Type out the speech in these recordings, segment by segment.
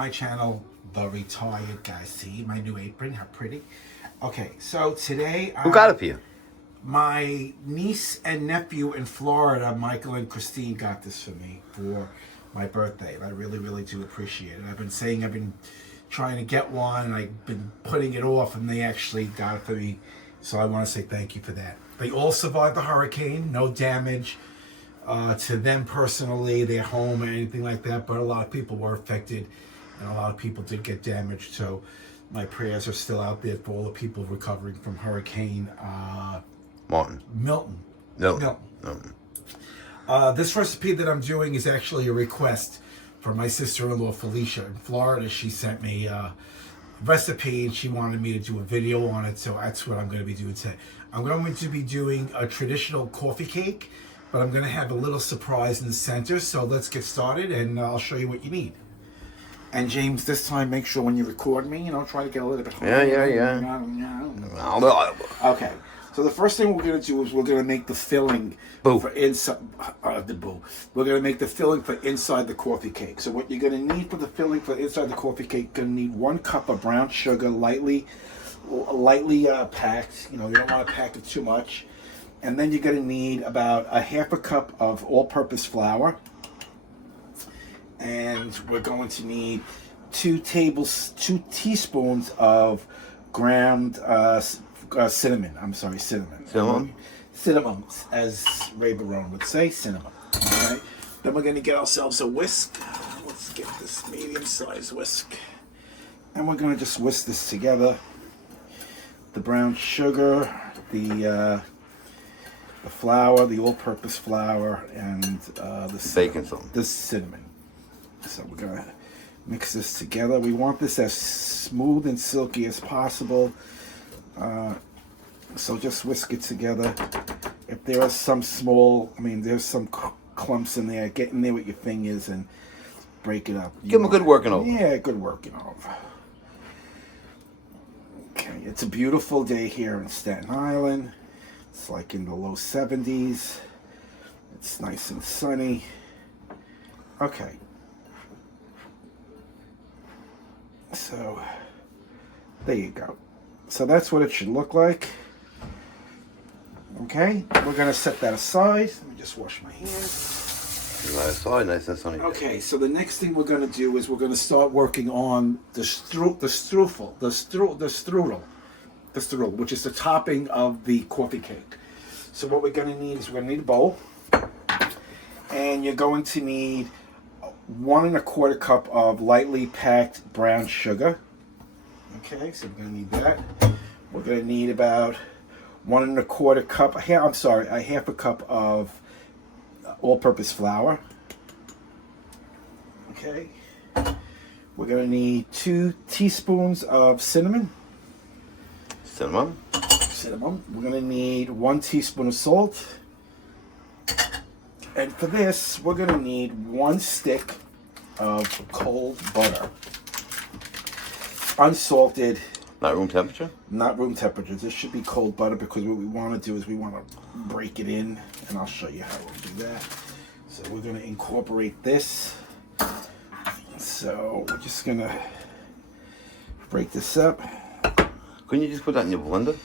my channel, The Retired Guy. See my new apron, how pretty. Okay, so today Who got it for you? my niece and nephew in Florida, Michael and Christine, got this for me for my birthday, and I really, really do appreciate it. I've been trying to get one, and I've been putting it off, and they actually got it for me, so I want to say thank you for that. They all survived the hurricane, no damage to them personally, their home, or anything like that, but a lot of people were affected, and a lot of people did get damaged, so my prayers are still out there for all the people recovering from Hurricane Milton. This recipe that I'm doing is actually a request from my sister-in-law Felicia in Florida. She sent me a recipe and she wanted me to do a video on it, so that's what I'm going to be doing today. I'm going to be doing a traditional coffee cake, but I'm going to have a little surprise in the center, so let's get started and I'll show you what you need. And James, this time make sure when you record me, try to get a little bit higher. Yeah. Okay. So the first thing we're going to do is we're going to make the filling for inside We're going to make the filling for inside the coffee cake. So what you're going to need for the filling for inside the coffee cake, you're going to need 1 cup of brown sugar, lightly packed. You don't want to pack it too much. And then you're going to need about a 1/2 cup of all-purpose flour. And we're going to need 2 teaspoons of ground cinnamon. I'm sorry, cinnamon. Cinnamon, as Ray Barone would say, cinnamon. All right. Then we're going to get ourselves a whisk. Let's get this medium-sized whisk. And we're going to just whisk this together. The brown sugar, the flour, the all-purpose flour, and the cinnamon. So we're going to mix this together. We want this as smooth and silky as possible. So just whisk it together. If there are some there's some clumps in there, get in there with your fingers and break it up. Give them a good working over. Yeah, good working over. Okay, it's a beautiful day here in Staten Island. It's like in the low 70s. It's nice and sunny. Okay. So, there you go. So that's what it should look like. Okay, we're going to set that aside. Let me just wash my hands. Nice and sunny. Okay, so the next thing we're going to do is we're going to start working on the strudel, which is the topping of the coffee cake. So what we're going to need is we're going to need a bowl. And you're going to need 1 1/4 cup of lightly packed brown sugar. Okay, so we're going to need that. We're going to need about 1 1/4 cup, a 1/2 cup of all-purpose flour. Okay. We're going to need 2 teaspoons of cinnamon. We're going to need 1 teaspoon of salt. And for this, we're going to need 1 stick of cold butter. Unsalted. Not room temperature? Not room temperature. This should be cold butter because what we want to do is we want to break it in, and I'll show you how we'll do that. So we're going to incorporate this. So we're just going to break this up. Couldn't you just put that in your blender?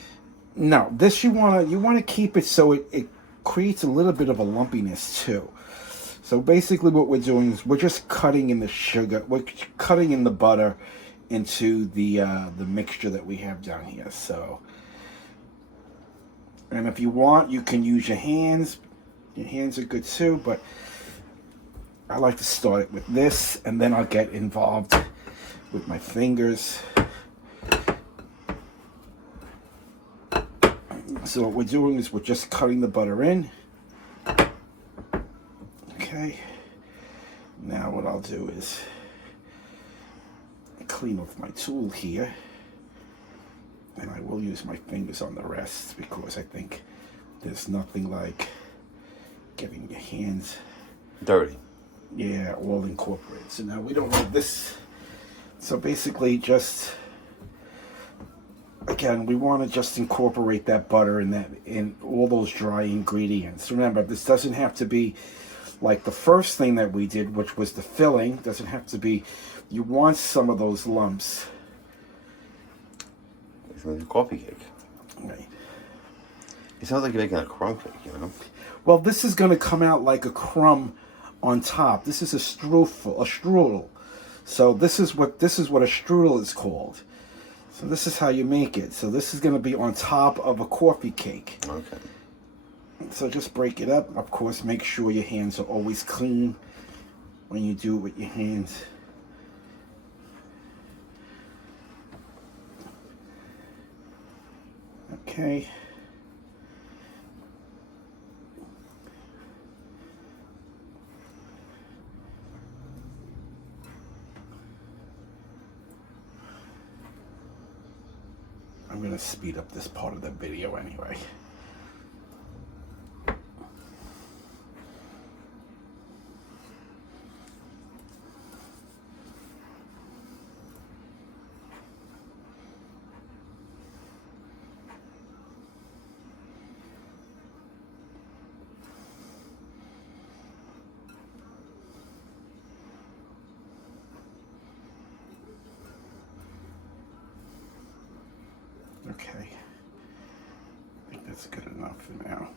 No, this you want to keep it so it creates a little bit of a lumpiness too. So basically what we're doing is we're just cutting in the sugar, we're cutting in the butter into the mixture that we have down here. So, and if you want, you can use your hands. Your hands are good too, but I like to start it with this, and then I'll get involved with my fingers. So what we're doing is we're just cutting the butter in. Okay. Now what I'll do is clean off my tool here. And I will use my fingers on the rest because I think there's nothing like getting your hands dirty. Yeah, all incorporated. So now we don't want this. So basically just, again, we want to just incorporate that butter in all those dry ingredients. Remember, this doesn't have to be like the first thing that we did, which was the filling. Doesn't have to be. You want some of those lumps. It's like a coffee cake. Right. It sounds like you're making a crumb cake, you know? Well, this is going to come out like a crumb on top. This is a strudel. So this is what a strudel is called. So this is how you make it. So this is going to be on top of a coffee cake. Okay. So just break it up. Of course, make sure your hands are always clean when you do it with your hands. Okay. I'm going to speed up this part of the video anyway. Okay, I think that's good enough for now.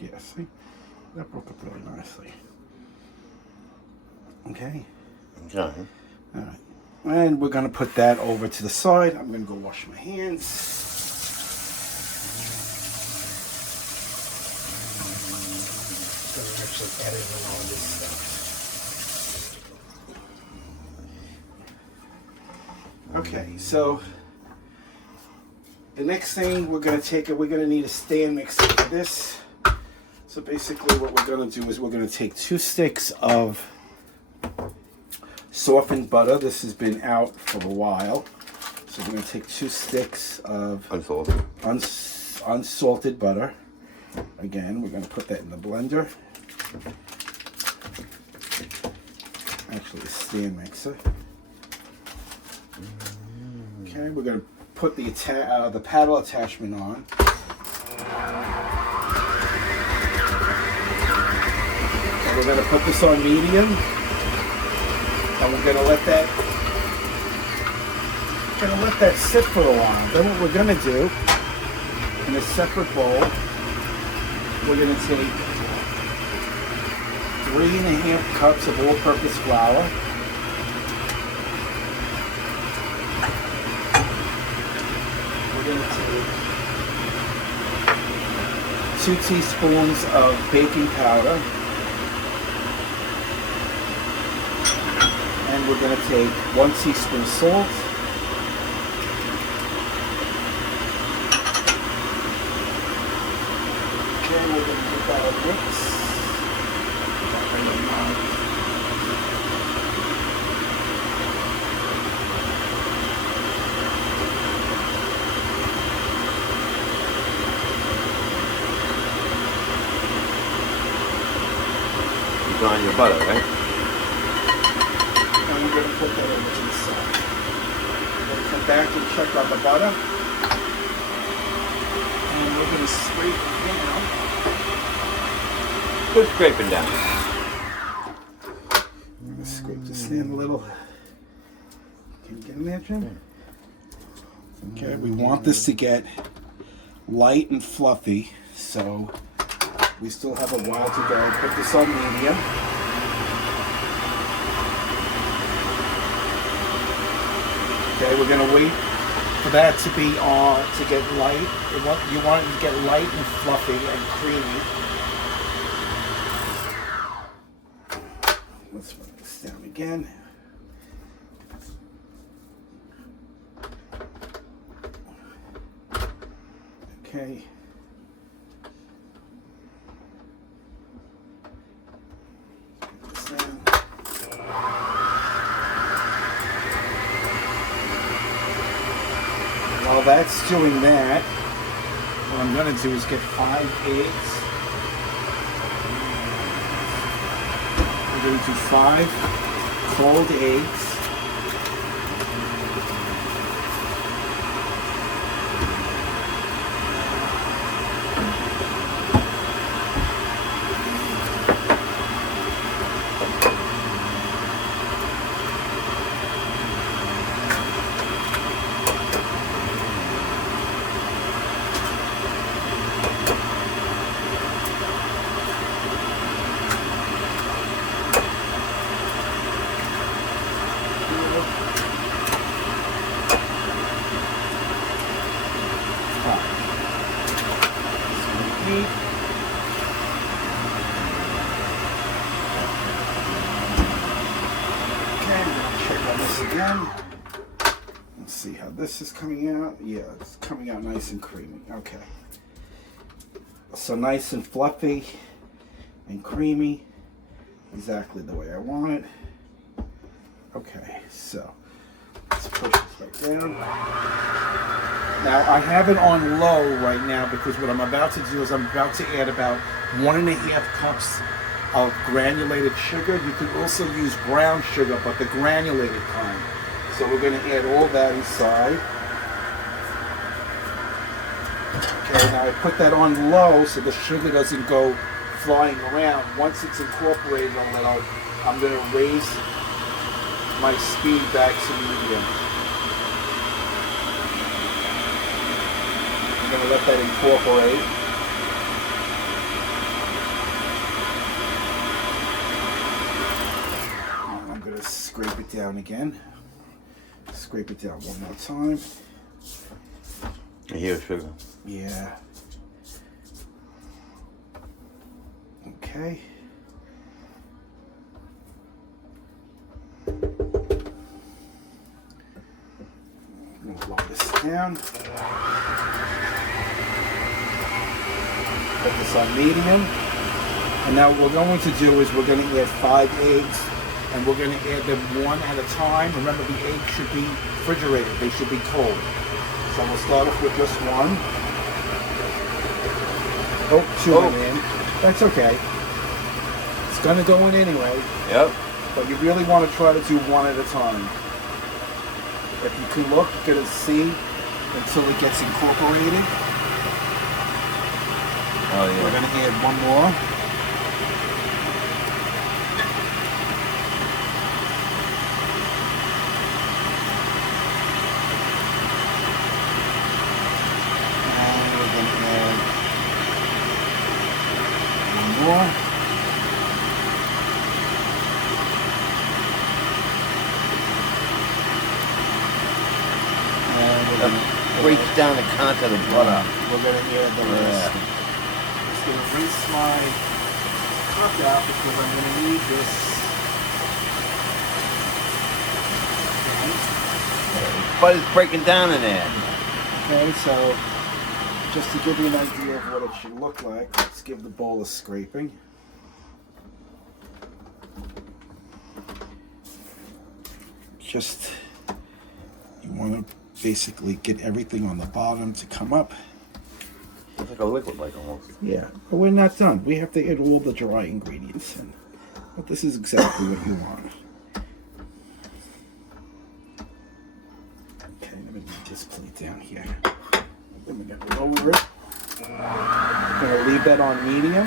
Yeah, see? That broke up really nicely. Okay. Okay. All right. And we're going to put that over to the side. I'm going to go wash my hands. I'm going to actually edit in all this stuff. Okay, so the next thing we're going to need a stand mixer for this. So basically what we're going to do is we're going to take 2 sticks of softened butter. This has been out for a while. So we're going to take 2 sticks of unsalted butter. Again, we're going to put that in the blender. Actually, a stand mixer. Okay, we're going to put the paddle attachment on. And we're going to put this on medium. And we're going to let that sit for a while. Then what we're going to do, in a separate bowl, we're going to take 3.5 cups of all-purpose flour. We're going to take 2 teaspoons of baking powder. And we're going to take 1 teaspoon salt. Okay, we're going to give that a mix. On your butter, right? And we're going to put that over to the side. We're going to come back and check on the butter. And we're going to scrape it down. Good scraping down. I'm going to scrape this in a little. Can you get in there, Jim? Okay, we want this to get light and fluffy, so we still have a while to go. Put this on medium. Okay, we're going to wait for that to be on, to get light. You want it to get light and fluffy and creamy. Let's put this down again. Okay. While that's doing that, what I'm going to do is get 5 eggs. We're going to do 5 cold eggs. again. Let's see how this is coming out. Yeah, it's coming out nice and creamy. Okay. So nice and fluffy and creamy. Exactly the way I want it. Okay, so let's push this right down. Now I have it on low right now because what I'm about to do is I'm about to add about 1.5 cups of granulated sugar. You could also use brown sugar, but the granulated kind. So we're going to add all that inside. Okay, now I put that on low so the sugar doesn't go flying around. Once it's incorporated a little, I'm going to raise my speed back to medium. I'm going to let that incorporate. I'm going to scrape it down again. Scrape it down one more time. I hear sugar. Yeah. Okay. I'm going to lower this down. Put this on medium. And now what we're going to do is we're going to add 5 eggs. And we're going to add them one at a time. Remember, the eggs should be refrigerated. They should be cold. So we'll start off with just one. Oh, two in. That's okay. It's going to go in anyway. Yep. But you really want to try to do one at a time. If you can look, you're going to see until it gets incorporated. Oh, yeah. We're going to add one more. More. And we're going to breaks down the content of butter. We're going to add the rest. I'm just going to rinse my cup out because I'm going to need this. Butter's breaking down in there. Okay, so just to give you an idea of what it should look like, let's give the bowl a scraping. Just, you want to basically get everything on the bottom to come up. It's like a liquid, like almost. Yeah, but we're not done. We have to add all the dry ingredients in. But this is exactly what you want. Okay, let me move this plate down here. Then we're going to lower it. I'm going to leave that on medium.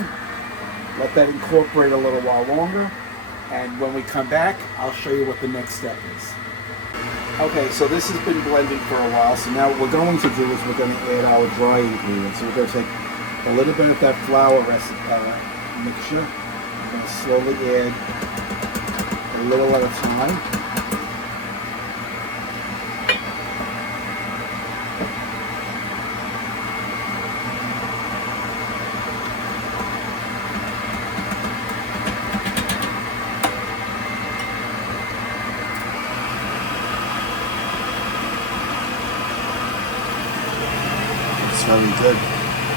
Let that incorporate a little while longer. And when we come back, I'll show you what the next step is. Okay, so this has been blending for a while. So now what we're going to do is we're going to add our dry ingredients. So we're going to take a little bit of that flour mixture. We're going to slowly add a little at a time. Smelling good.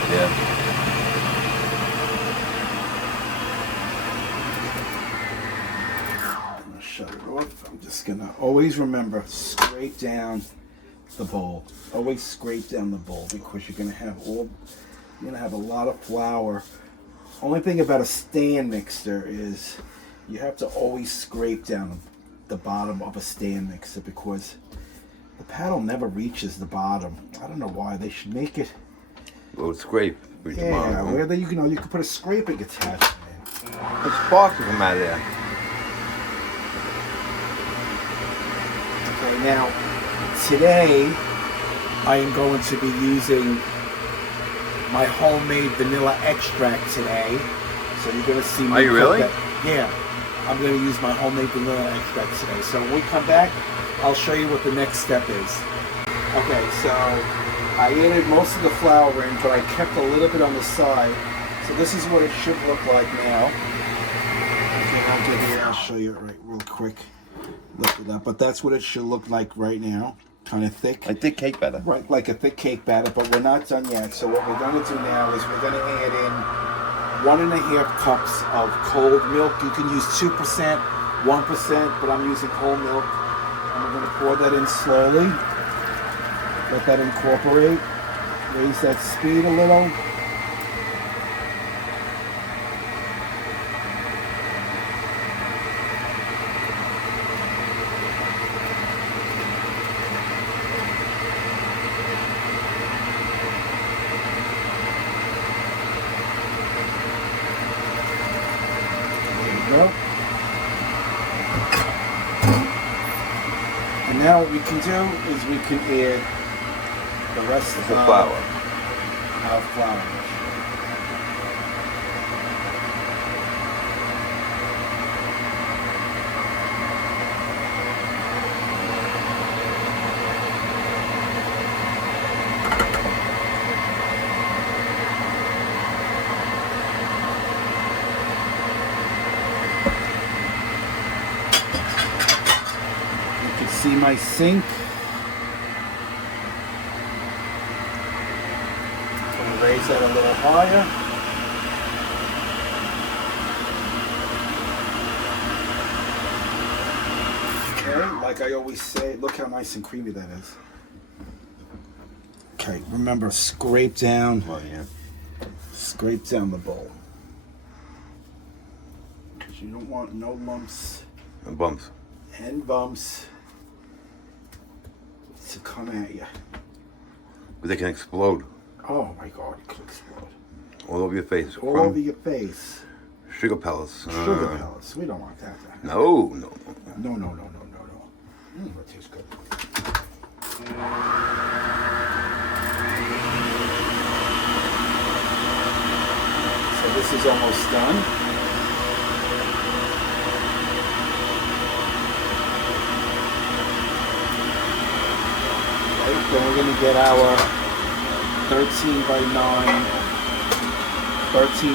Yeah. I'm gonna shut it off. I'm just gonna always remember, scrape down the bowl. Always scrape down the bowl because you're gonna have a lot of flour. Only thing about a stand mixer is you have to always scrape down the bottom of a stand mixer because the paddle never reaches the bottom. I don't know why. They should make it. Well, scrape. Yeah, where you can put a scraping attachment in. The sparks will come out of there. Okay, now today I am going to be using my homemade vanilla extract today. So you're going to see me. Are you really? Yeah, I'm going to use my homemade vanilla extract today. So when we come back, I'll show you what the next step is. Okay, so I added most of the flour in, but I kept a little bit on the side. So this is what it should look like now. Okay, I'll show you it real quick. lift it up. But that's what it should look like right now. Kind of thick. Like thick cake batter. Right, like a thick cake batter, but we're not done yet. So what we're going to do now is we're going to add in 1.5 cups of cold milk. You can use 2%, 1%, but I'm using whole milk. And we're going to pour that in slowly. Let that incorporate. Raise that speed a little. And now what we can do is we can add the rest of The flour. Our flour. See my sink. I'm going to raise that a little higher. Okay, like I always say, look how nice and creamy that is. Okay, remember, scrape down. Oh, yeah. Scrape down the bowl. Because you don't want no lumps And bumps. and bumps to come at you. But they can explode Oh my God, it could explode. all over your face. All Crumb- over your face. Sugar pellets. Sugar pellets. We don't want that. No. No. That tastes good. So this is almost done. Okay, then we're going to get our 13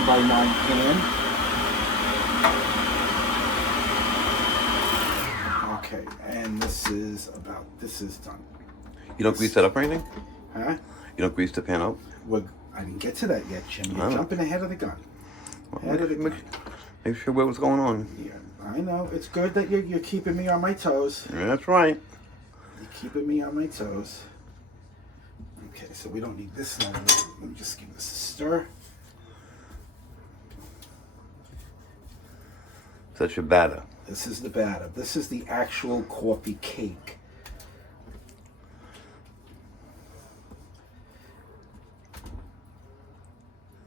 by 9 pan. Okay, and this is done. You don't grease that up or anything? Huh? You don't grease the pan up? I didn't get to that yet, Jim. You're Oh. jumping ahead of the gun. Make sure what's going on. Yeah, I know. It's good that you're keeping me on my toes. Yeah, that's right. You're keeping me on my toes. Okay, so we don't need this long. Let me just give this a stir. That's your batter. This is the batter. This is the actual coffee cake.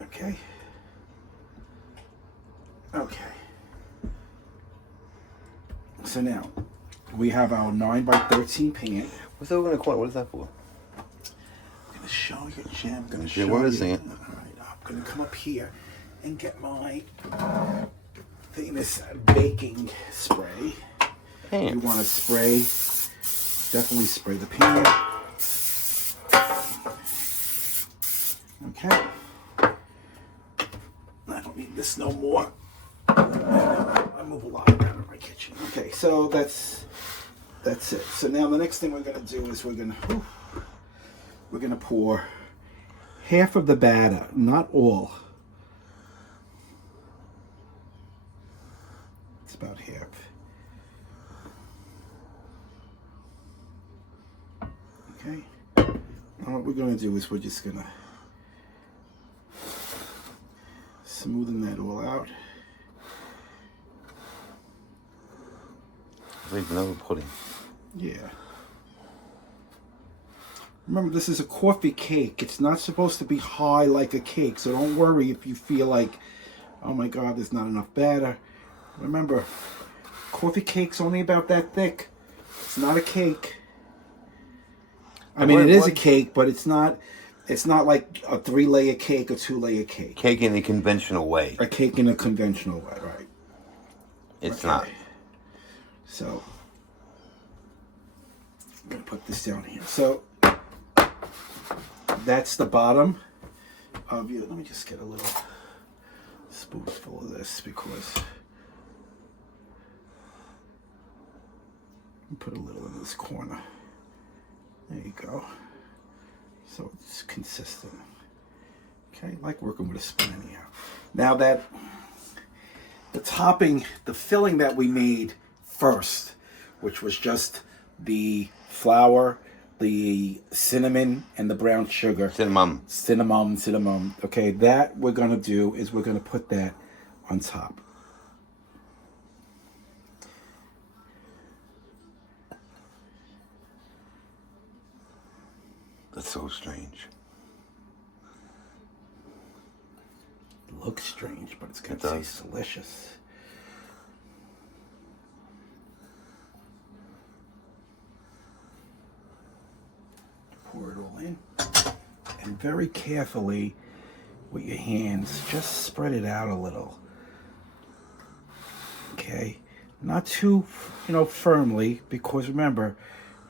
Okay. Okay. So now we have our 9 by 13 pan. What's that in the corner? What is that for? I'm gonna show you, Jim. I'm gonna Yeah, show we're you. missing it. All right, I'm gonna come up here and get my famous baking spray. Pan. You want to spray? Definitely spray the pan. Okay. I don't need this no more. I move a lot around in my kitchen. Okay, so that's it. So now the next thing we're gonna do is we're gonna pour half of the batter, not all. It's about half. Okay. Now what we're gonna do is we're just gonna smoothen that all out. It's like vanilla pudding. Yeah. Remember, this is a coffee cake. It's not supposed to be high like a cake, so don't worry if you feel like, oh my God, there's not enough batter. Remember, coffee cake's only about that thick. It's not a cake. I mean, it is a cake, but it's not like a 3-layer cake or 2-layer cake. Cake in the conventional way. A cake in a conventional way, right? It's Okay. not. So, I'm going to put this down here. So, that's the bottom of you. Let me just get a little spoonful of this because Put a little in this corner. There you go. So it's consistent. Okay, like working with a spoon anyhow. Now that the topping, the filling that we made first, which was just the flour, the cinnamon, and the brown sugar. Cinnamon. Okay, that we're gonna do is we're gonna put that on top. That's so strange. It looks strange, but it's gonna taste delicious. Pour it all in, and very carefully with your hands, just spread it out a little. Okay, not too, firmly, because remember,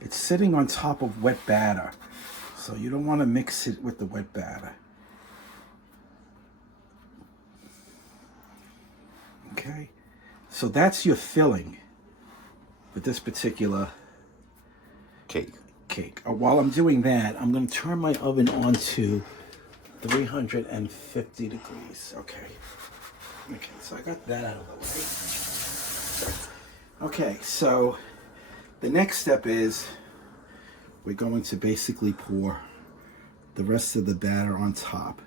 it's sitting on top of wet batter, so you don't want to mix it with the wet batter. Okay, so that's your filling with this particular cake. While I'm doing that, I'm going to turn my oven on to 350 degrees. Okay, so I got that out of the way. Okay, so the next step is we're going to basically pour the rest of the batter on top.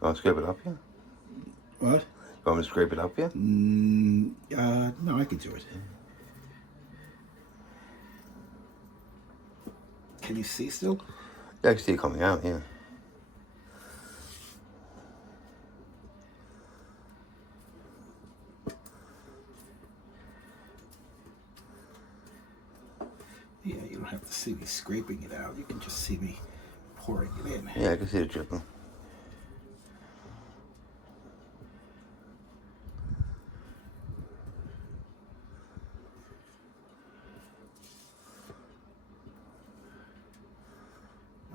You want to scrape it up here? What? You want me to scrape it up here? No, I can do it. Can you see still? Yeah, I can see it coming out, yeah. Yeah, you don't have to see me scraping it out. You can just see me pouring it in. Yeah, I can see it dripping.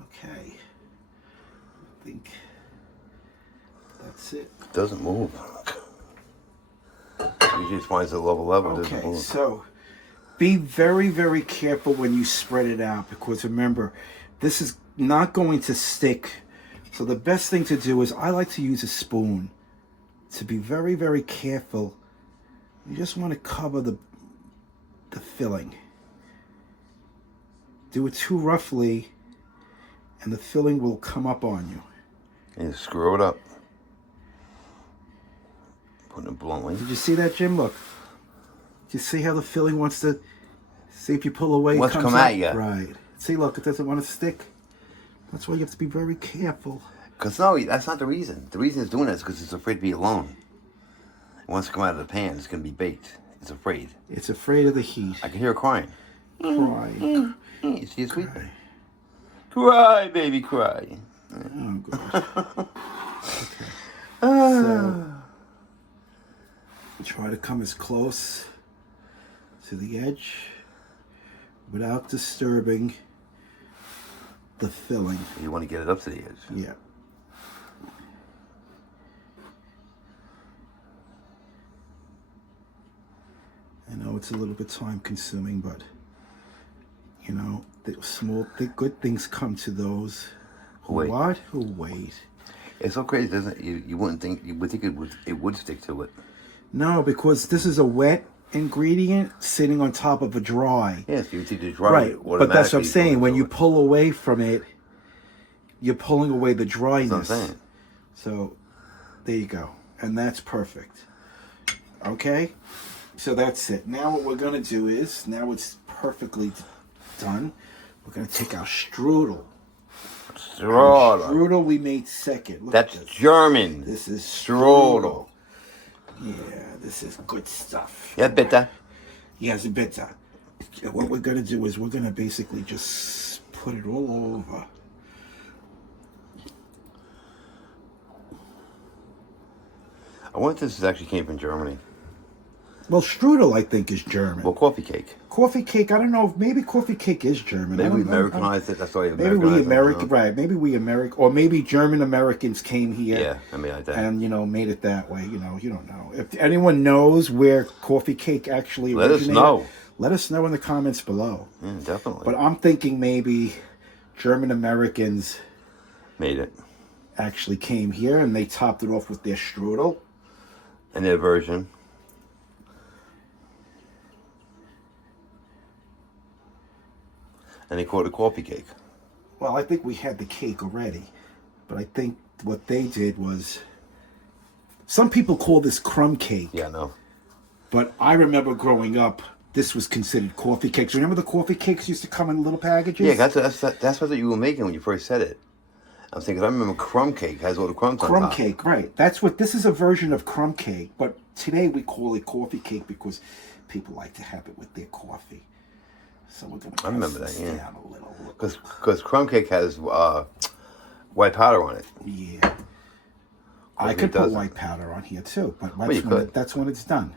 Okay. I think that's it. It doesn't move. Usually it finds a level, it doesn't move. So be very, very careful when you spread it out, because remember, this is not going to stick. So the best thing to do is, I like to use a spoon to be very, very careful. You just want to cover the filling. Do it too roughly, and the filling will come up on you. And you screw it up. Putting it bluntly. Did you see that, Jim? Look. Do you see how the filling wants to... See, if you pull away, wants it to comes come up? at you. Right. See, look, it doesn't want to stick. That's why you have to be very careful. Because no, that's not the reason. The reason it's doing that is because it's afraid to be alone. It wants to come out of the pan. It's going to be baked. It's afraid. It's afraid of the heat. I can hear it crying. Crying. You see it sweet? Cry, baby, cry. Oh, God. Okay. So, try to come as close to the edge without disturbing the filling. You want to get it up to the edge. Yeah. I know it's a little bit time consuming, but the good things come to those who wait. what? Who wait. It's so crazy, doesn't it? You would think it would stick to it. No, because this is a wet ingredient sitting on top of a dry. Yes, you think the dry. Right, but that's what I'm saying. When you pull away from it, you're pulling away the dryness. That's what I'm saying. So, there you go. And that's perfect. Okay? So that's it. Now what we're going to do is, now it's perfectly done, we're going to take our strudel. Strudel we made second. Look That's German. This is strudel. Yeah, this is good stuff. Yeah, bitter. Yes, bitter. What we're going to do is we're going to basically just put it all over. I wonder if this actually came from Germany. Well, strudel, I think, is German. Well, coffee cake. Coffee cake, I don't know. Maybe coffee cake is German. Maybe I we don't know. Americanized it. That's why Maybe we right? Maybe we or maybe German Americans came here. Yeah, I mean like that. And made it that way. You don't know. If anyone knows where coffee cake actually originated, let us know. Let us know in the comments below. Yeah, definitely. But I'm thinking maybe German Americans made it. Actually came here and they topped it off with their strudel. And their version. And they called it coffee cake. Well, I think we had the cake already. But I think what they did was... Some people call this crumb cake. Yeah, I know. But I remember growing up, this was considered coffee cakes. Remember the coffee cakes used to come in little packages? Yeah, that's what you were making when you first said it. I'm thinking, I remember crumb cake has all the crumbs on top. Crumb cake, right. This is a version of crumb cake. But today we call it coffee cake because people like to have it with their coffee. So we're going to remember that, yeah. down a little. Because crumb cake has white powder on it. Yeah. I could put white powder on here too, but that's when it's done.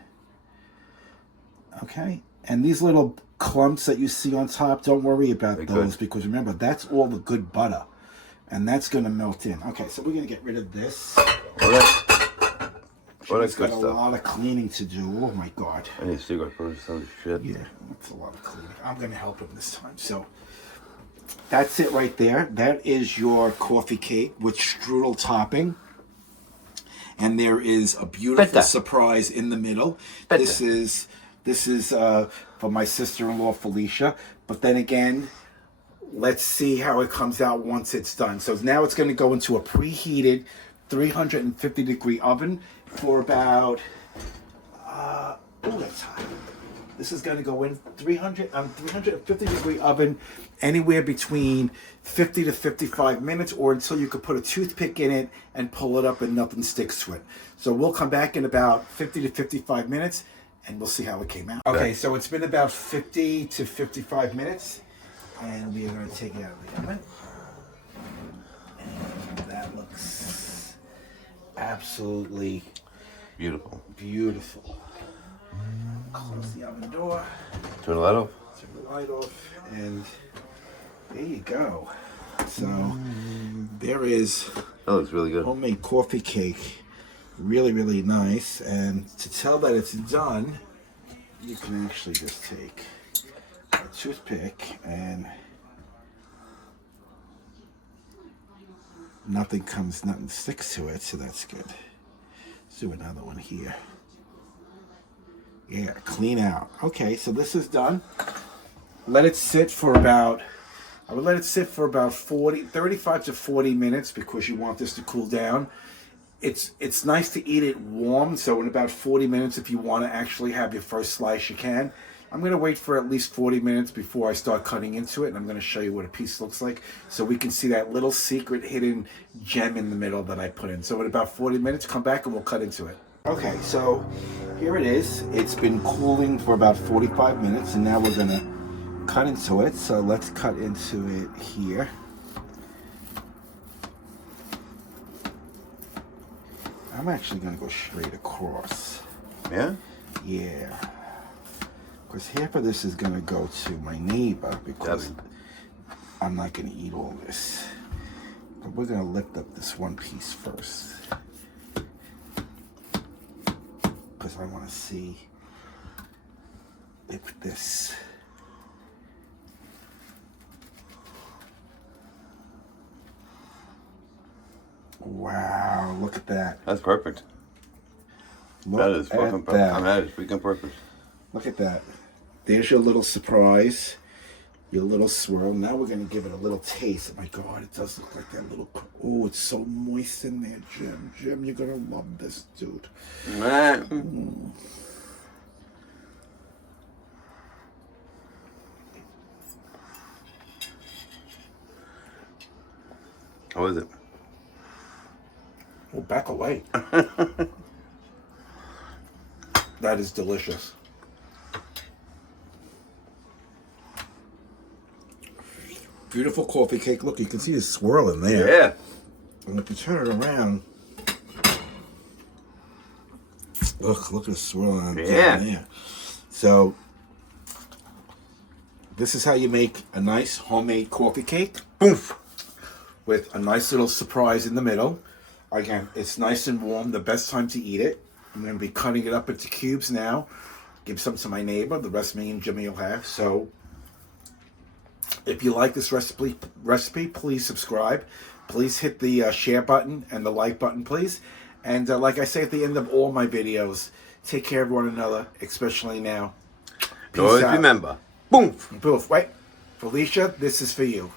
Okay? And these little clumps that you see on top, don't worry about those because remember, that's all the good butter. And that's going to melt in. Okay, so we're going to get rid of this. She's got a lot of cleaning to do. Oh my God. I need cigarette first. Oh shit. Yeah, that's a lot of cleaning. I'm going to help him this time. So that's it right there. That is your coffee cake with strudel topping. And there is a beautiful surprise in the middle. This is for my sister-in-law Felicia. But then again, let's see how it comes out once it's done. So now it's going to go into a preheated 350-degree oven for about, that's hot. This is going to go in 350-degree oven anywhere between 50 to 55 minutes or until you could put a toothpick in it and pull it up and nothing sticks to it. So we'll come back in about 50 to 55 minutes and we'll see how it came out. Okay, so it's been about 50 to 55 minutes. And we are going to take it out of the oven. And that looks absolutely beautiful. Close the oven door. Turn the light off. Turn the light off. And there you go. So there is that looks really good. Homemade coffee cake. Really, really nice. And to tell that it's done, you can actually just take a toothpick and nothing sticks to it, so that's good. Let's do another one here. Yeah, clean out. Okay, so this is done. Let it sit for about, I would let it sit for about 35 to 40 minutes because you want this to cool down. It's nice to eat it warm, so in about 40 minutes, if you want to actually have your first slice, you can. I'm going to wait for at least 40 minutes before I start cutting into it, and I'm going to show you what a piece looks like so we can see that little secret hidden gem in the middle that I put in. So in about 40 minutes, come back and we'll cut into it. Okay, so here it is. It's been cooling for about 45 minutes, and now we're going to cut into it. So let's cut into it here. I'm actually going to go straight across. Yeah? Yeah. Because half of this is going to go to my neighbor because I'm not going to eat all this. But we're going to lift up this one piece first. Because I want to see if this... Wow, look at that. That's perfect. That is fucking perfect. I mean, that is freaking perfect. Look at that. There's your little surprise. Your little swirl. Now we're going to give it a little taste. Oh my God, it does look like that little... Oh, it's so moist in there, Jim. Jim, you're going to love this, dude. Mm. How is it? Oh, back away. That is delicious. Beautiful coffee cake. Look, you can see the swirl in there. Yeah. And if you turn it around, Look at the swirl on Yeah. there. So this is how you make a nice homemade coffee cake. Boof. With a nice little surprise in the middle. Again, it's nice and warm, the best time to eat it. I'm going to be cutting it up into cubes now. Give some to my neighbor, the rest me and Jimmy will have. So, if you like this recipe, please subscribe. Please hit the share button and the like button, please. And like I say at the end of all my videos, take care of one another, especially now. Peace Always out. remember, boom. Poof, wait. Felicia, this is for you.